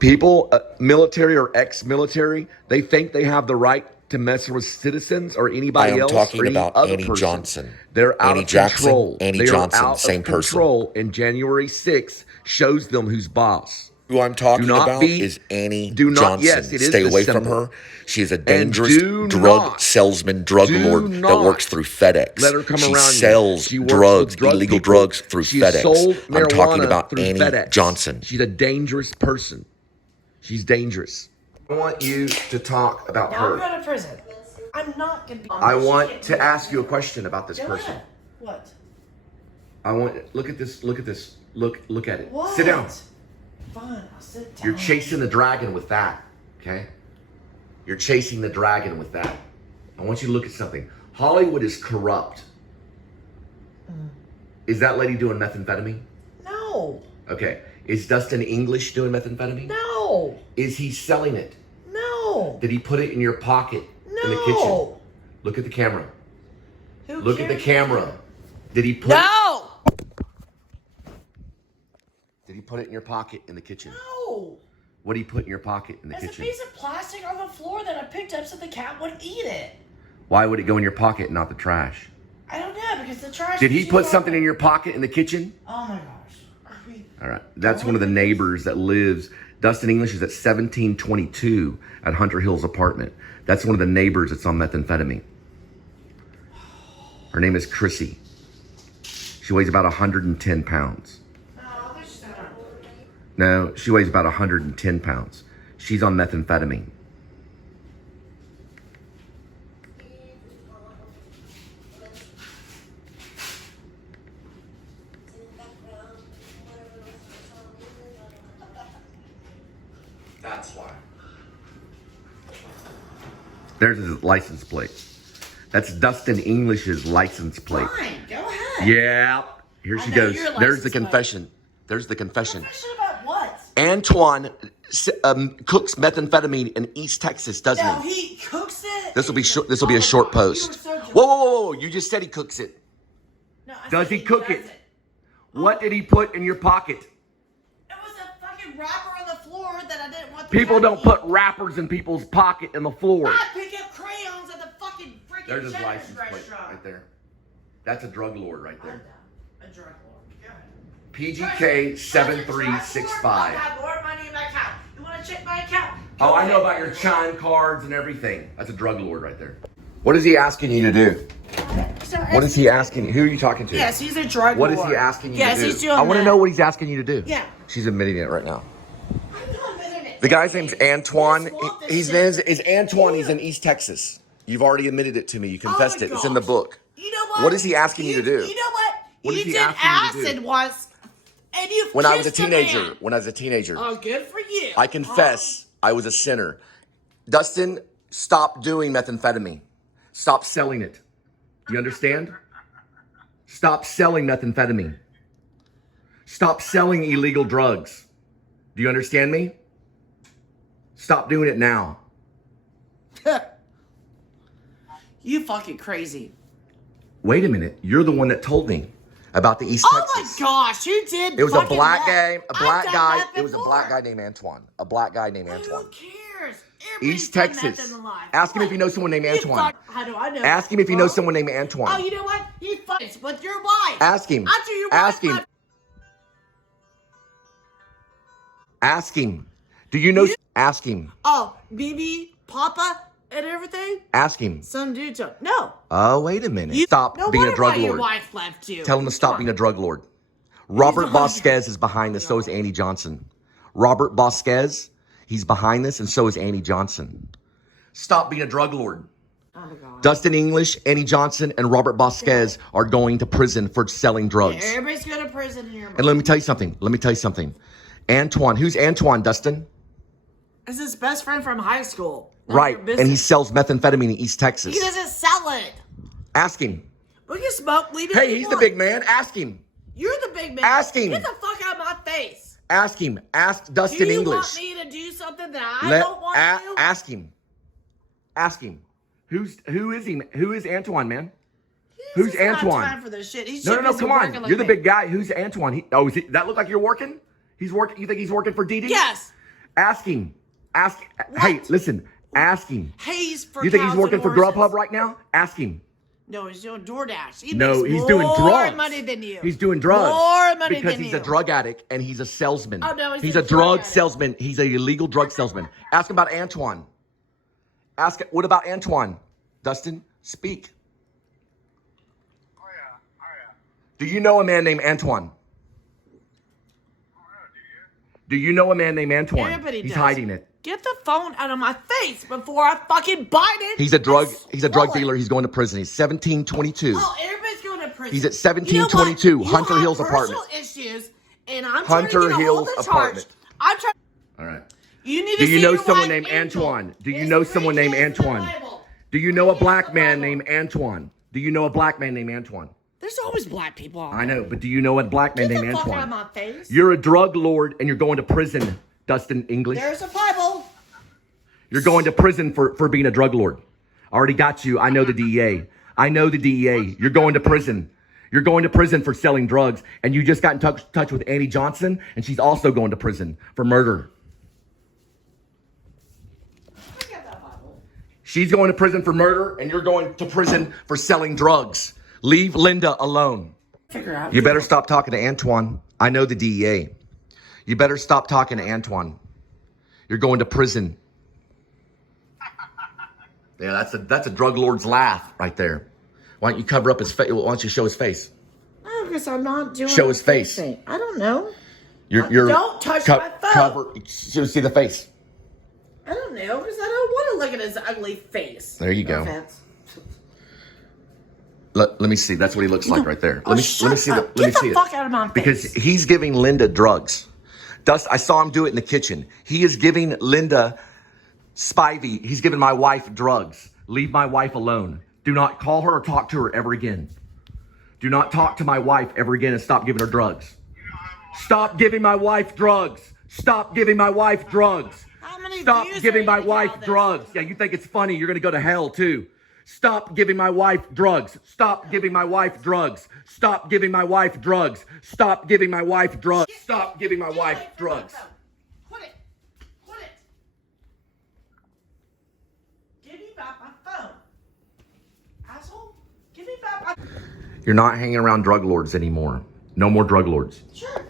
People, military or ex-military, they think they have the right to mess with citizens or anybody else. I am talking or any about other Annie person. Johnson. They're out Annie of Jackson, control. Annie They Johnson, are out same of person. control, and January 6th shows them who's boss. Who I'm talking about be- is Annie do not- Johnson. yes, it is Stay the away from symbol. her. She is a dangerous do drug not- salesman, drug do lord that works not through FedEx. let her come she around you. sells She works drugs, with drug illegal people. drugs through She FedEx. sold I'm talking marijuana about through Annie FedEx. Johnson. She's a dangerous person. She's dangerous. I want you to talk about Now her. I'm going to prison. I'm not going to be. I want to ask you a question about this person. What? I want look at this. Look at this. Look at it. What? Sit down. Fine, I'll sit down. You're chasing the dragon with that. Okay. You're chasing the dragon with that. I want you to look at something. Hollywood is corrupt. Is that lady doing methamphetamine? No. Okay. Is Dustin English doing methamphetamine? No. Is he selling it? No. Did he put it in your pocket No. in the kitchen? Look at the camera. Who Look at the cares? camera. Did he put No. Did he put it in your pocket in the kitchen? No. What did he put in your pocket in the There's kitchen? a piece of plastic on the floor that I picked up so the cat wouldn't eat it. Why would it go in your pocket and not the trash? I don't know, because the trash... Did he is put too something hard. in your pocket in the kitchen? Oh my gosh. Are we... All right. That's one of the neighbors that lives. Dustin English is at 1722 at Hunter Hill's apartment. That's one of the neighbors that's on methamphetamine. Her name is Chrissy. She weighs about 110 pounds. Oh, there's so... No, she weighs about 110 pounds. She's on methamphetamine. That's why. There's his license plate. That's Dustin English's license plate. Fine, go ahead. Yeah. Here she know goes. your There's license the plate. confession. There's the confession. Confession about what? Antoine cooks methamphetamine in East Texas, doesn't No, he? he cooks it. This will be short. This will Oh be a my short gosh, post. you were so drunk. Whoa! You just said he cooks it. No, I Does said he cook does it? What did he put in your pocket? It was a fucking wrapper on the floor that I didn't want. People cat don't to put eat. wrappers in people's pocket in the floor. I pick up crayons at the fucking freaking There's his Jenner's license plate restaurant. right there. That's a drug lord right I'm there. done. A drug lord. Go ahead. PGK 7365. I have more money in my account. You want to check my account? Oh, I know about your chime cards and everything. That's a drug lord right there. What is he asking you to do? What is he asking you? Who are you talking to? Yes, he's a drug What lord. is he asking you yes, to do? he's doing I want to that. know what he's asking you to do. Yeah. She's admitting it right now. I'm not admitting it. The guy's name's Antoine. You just want this His shit. name is Antoine. He's in East Texas. You've already admitted it to me. You confessed my it. It's in the gosh. book. You know what? What is he asking you to do? You know what? What you is he did asking you to do? acid once, and you When I was a kissed teenager. man. When I was a teenager. Oh, good for you. I confess, I was a sinner. Dustin, stop doing methamphetamine. Stop selling it. You understand? Stop selling methamphetamine. Stop selling illegal drugs. Do you understand me? Stop doing it now. You fucking crazy. Wait a minute. You're the one that told me about the East Oh Texas. my gosh, you did. It was a fucking black that. guy, a black I've done guy. that It was a before. black guy named Antoine. A black guy named Who Antoine. cares? Everybody's East done Texas. that in life. Ask him if What? you know someone named You Antoine. How do I know? Ask him if you know Huh? someone named Antoine. Oh, you know what? He fights with your wife. Ask him. After your Ask wife him. left- Ask him. Do you know? Ask him. Oh, BB, Papa, and everything. Ask him. Some dude told. No. Oh, wait a minute. You, Stop no being a wonder drug why Your lord. wife left you. Tell him to stop being a drug lord. Robert a hundred- Bosquez is behind this. So is Annie Johnson. Robert Bosquez, he's behind this, and so is Annie Johnson. Stop being a drug lord. Oh my God. Dustin English, Annie Johnson, and Robert Bosquez are going to prison for selling drugs. Everybody's going to prison in your And let me tell you something. Antoine, who's Antoine, Dustin? It's his best friend from high school. None of Right, your and business. he sells methamphetamine in East Texas. He doesn't sell it. Ask him. We can smoke weed. if Hey, you he's the want. big man. Ask him. You're the big man. Ask him. Get the fuck out of my face. Ask him. Ask Do Dustin you English. want me to do something that I don't want to do? Ask him. Ask him. Who is he? Who is Antoine, man? He Who's doesn't have Antoine? time for this shit. He's No, too busy come working on. like You're the me. big guy. Who's Antoine? That look like you're working? He's working. You think he's working for Dee Dee? Yes. Ask him. Ask. Hey, listen. Ask him. Hayes for You think he's cows working and for horses. Grubhub right now? Ask him. No, he's doing DoorDash. He No, makes he's doing more drugs. money than you. He's doing drugs. More money because than he's you. a drug addict and he's a salesman. Oh, no, he's a a drug addict. salesman. He's an illegal drug salesman. Ask him about Antoine. What about Antoine? Dustin, speak. Oh yeah. Do you know a man named Antoine? Do you know a man named Antoine? Everybody He's does. hiding it. Get the phone out of my face before I fucking bite it. He's a drug Swallow it. dealer. He's going to prison. He's 1722. Oh, everybody's going to prison. He's at You know what? 1722 You Hunter have Hills personal apartment. issues, and I'm Hunter trying to get Hills a hold of apartment. charge. I'm trying. All right. You need to Do you see know your someone wife, named Angel. Antoine? Do you There's know three someone named kids in the Antoine? Bible. Do you know a Three black kids in the man Bible. named Antoine? Do you know a black man named Antoine? There's always black people out I there. know, but do you know a black man Get named the fuck out of Antoine? my face. You're a drug lord and you're going to prison, Dustin English. There's a Bible. You're going to prison for being a drug lord. I already got you. I know the DEA. I know the DEA. You're going to prison. You're going to prison for selling drugs. And you just got in touch with Annie Johnson, and she's also going to prison for murder. I got that Bible. She's going to prison for murder, and you're going to prison for selling drugs. Leave Linda alone. Figure out. You better stop talking to Antoine. I know the DEA. You better stop talking to Antoine. You're going to prison. Yeah, that's a drug lord's laugh right there. Why don't you cover up his face? Why don't you show his face? No, because I'm not doing. Show his a face. thing. I don't know. You're Don't touch my phone. Cover. See the face. I don't know because I don't want to look at his ugly face. There you No go. offense. Let me see. That's what he looks like right there. Oh, Let me shut see up. Let me Get see the it. fuck out of my face. Because he's giving Linda drugs. I saw him do it in the kitchen. He is giving Linda Spivey. He's giving my wife drugs. Leave my wife alone. Do not call her or talk to her ever again. Do not talk to my wife ever again and stop giving her drugs. Stop giving my wife drugs. Stop giving my wife drugs. How many Stop views giving are my you gonna wife get on this? drugs. Yeah, you think it's funny. You're going to go to hell too. Stop giving my wife drugs. Stop giving my wife drugs. Stop giving my wife drugs. Stop giving my wife drugs. Stop giving my Get wife away from my drugs. phone. Put it. Put it. Give me back my phone. Asshole. Give me back my. You're not hanging around drug lords anymore. No more drug lords. Sure.